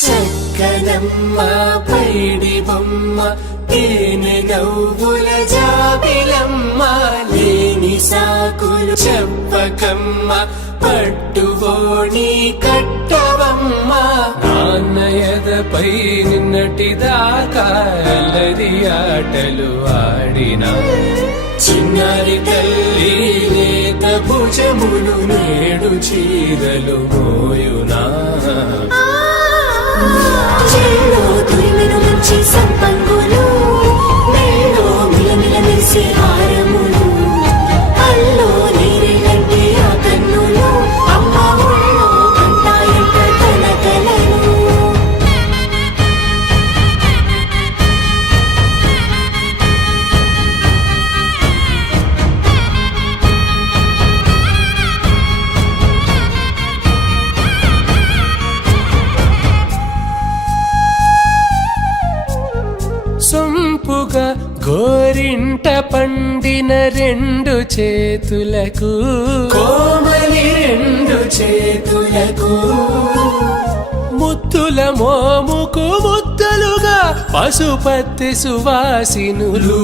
చక్కనమ్మ పైడి బొమ్మ తేనె నవ్వుల జాబిలమ్మ లేని సాకులు చెప్పకమ్మ పట్టువోణి కట్టవమ్మ నాన్నయదపై నిన్నటిదాకా అల్లరి ఆటలు ఆడినా చిన్నారి తల్లి లేత భుజములు నేడు చీరలు మోయునా చెల్లో తురిమిన మంచి సంపంగులు మెల్లో మిలమిల మెరిసే హారములు అల్లో నీరెళ్ళంటే ఆ కన్నులు అమ్మ ఒళ్ళో కంటాయంట తన కలలు సొంపుగా గోరింట పండిన రెండు చేతులకు కోమలి రెండు చేతులకు ముద్దుల మోముకు ముద్దలుగా పశుపతి సువాసినులు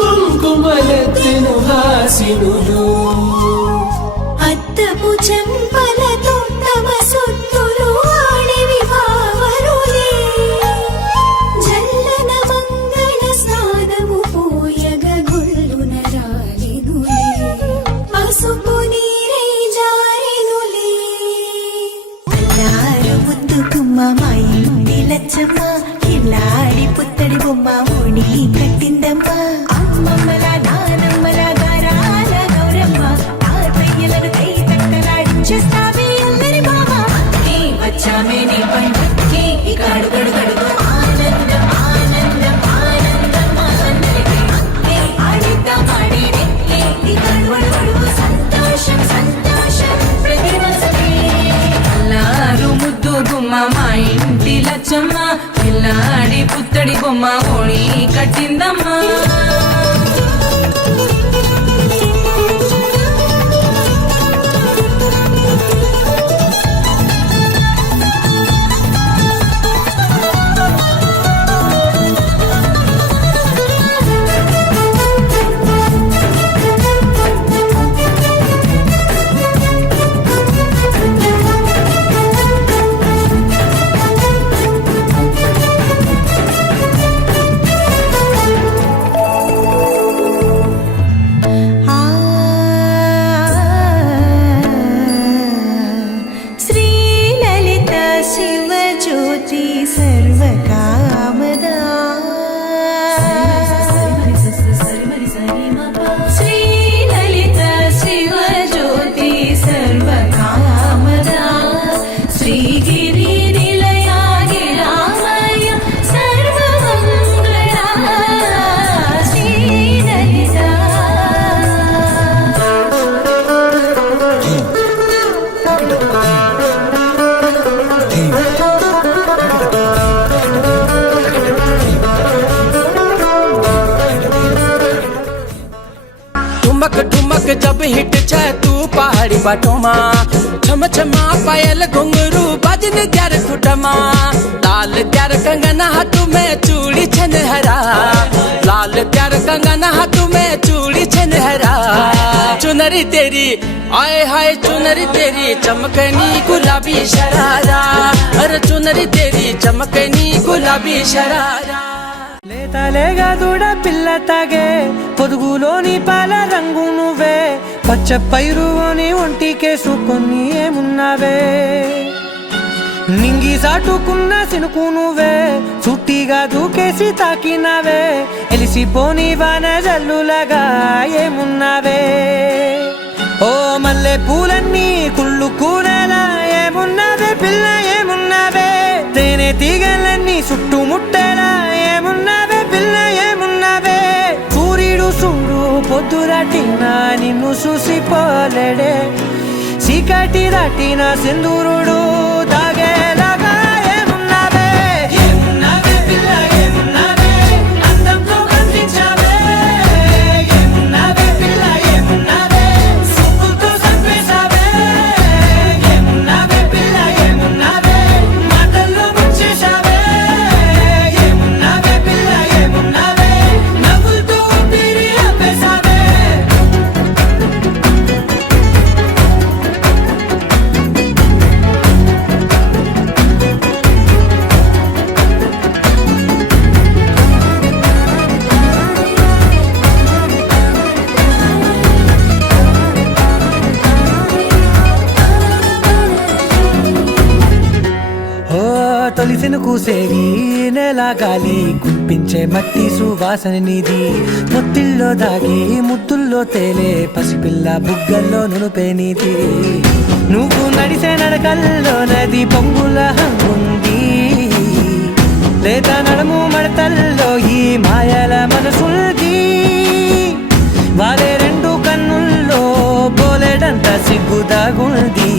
కుంకుమలెత్తిను హాసినులు అద్దపు చెంపలతో తమ సొత్తులు ఆడివి భావరులే జల్లన మంగళ స్నానము పోయగ గొల్లున రాలినులే పసుపు నీరై జారినులే అల్లారు ముద్దు గుమ్మ మా ఇంటి లచ్చమ్మ కిల్లాడి పుత్తడి బొమ్మ ముడి కట్టిందమ్మ అమ్మమ్మల నానమ్మల గారాల గౌరమ్మ తాతయ్యలను కై తక్కలాడించేస్తావే అల్లరి బావ వచ్చామే నీ పండుగకి ఇక అడుగడుగడుగు ఆనందం ఆనందం ఆనందం అందరికీ ఆడిద్దాం ఆడిడే ఇక అడుగడుగడుగు సంతోషం సంతోషం ప్రతి మనసుకి అల్లారు ముద్దు గుమ్మ మా ఇంటి లచ్చమ్మ పిల్లాడి పుత్తడి బొమ్మ ఓణి కట్టిందమ్మా जब हिट छे तू पहाड़ी बाटोमा छम छमा पायल घुंगरू बजन त्यार खुटमा लाल त्यार कंगन हाथ में चूड़ी छनहरा लाल त्यार कंगन हाथ में चूड़ी छनहरा चुनरी तेरी आए हाय चुनरी तेरी चमकनी गुलाबी शरारा अरे चुनरी तेरी चमकनी गुलाबी शरारा లేతలేగా దూడ పిల్ల తాగే పొదుగులోని పాల రంగు నువ్వే పచ్చ పైరుని ఒంటికేసుకొని ఏమున్నావే నింగి సాటుకున్న సినుకు నువ్వే చుట్టిగా దూకేసి తాకినావే ఎలిసిపోని వాన జల్లులాగా ఏమున్నావే ఓ మల్లె పూలన్నీ కుళ్ళు కూరలా ఏమున్నావే పిల్ల ఏమున్నావే తేనె తీగలన్నీ చుట్టుముట్టేలా ఏమున్నావే పిల్ల ఏమున్నావే సూర్యుడు చూడు పొద్దురాటిన నిన్ను చూసిపోలేడే చీకటి దాటిన సింధూరుడు దాగేలాగా ఏమున్నావే ఏమున్నావే పిల్ల ఏమున్నావే అందంతో కనిపించావే ఏమున్నావే పిల్ల ఏమున్నావే చూపుతో చంపేశావే ఏమున్నావే పిల్ల ఏమున్నావే మాటల్లో ముంచేశావే ఏమున్నావే పిల్ల ఏమున్నావే నవ్వులతో ఊపిరి ఆపేశావే ఓ తొలిసిన కూసేగి నెల గాలి గుప్పించే మట్టి సువాసన నీది ముత్తిల్లో దాగి ముద్దుల్లో తేలే పసిపిల్ల బుగ్గల్లో నునుపే నీది నువ్వు నడిసే నడకల్లో నది పొంగుల హంగుంది లేత నడుము మడతల్లో ఈ మాయల మనసుంది వారే రెండు కన్నుల్లో బోలెడంత సిగ్గుదాగుంది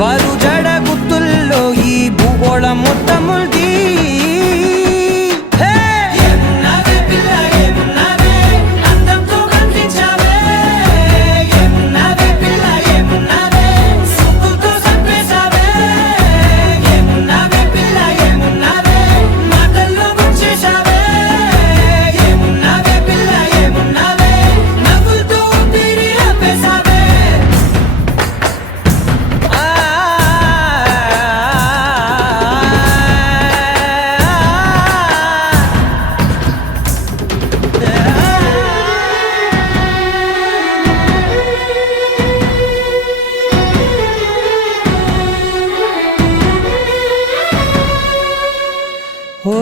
వారు జడ గుర్తుల్లో ఈ భూగోళం మొత్తముంది ఏమున్నావే పిల్ల ఏమున్నావే అందంతో కనిపించావే ఏమున్నావే పిల్ల ఏమున్నావే సుక్కుతో చంపేశావే ఏమున్నావే పిల్ల ఏమున్నావే మాటల్లో ముంచేశావే ఏమున్నావే పిల్ల ఏమున్నావే నవ్వులతో ఊపిరి ఆపేశావే ఓ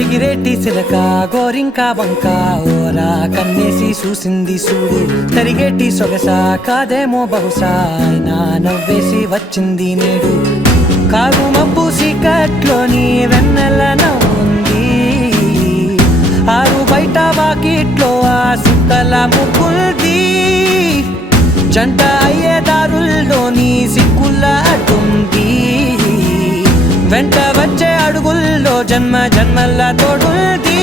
ఎగిరేటి సిలక గోరింక వంక ఓరా కన్నేసి చూసింది చూడు తరిగేటి సొగస కాదేమో బహుశా అయినా నవ్వేసి వచ్చింది నేడు కారు మబ్బు సీకట్లోని వెన్నెల నవ్వుంది ఆరు బయట వాకిట్లో ఆ సుక్కల ముగ్గుల్ది జంట అయ్యే దారుల్లోని సిక్కుల అడ్డుంది వెంట వచ్చే అడుగుల్లో జన్మ జన్మల తోడుంది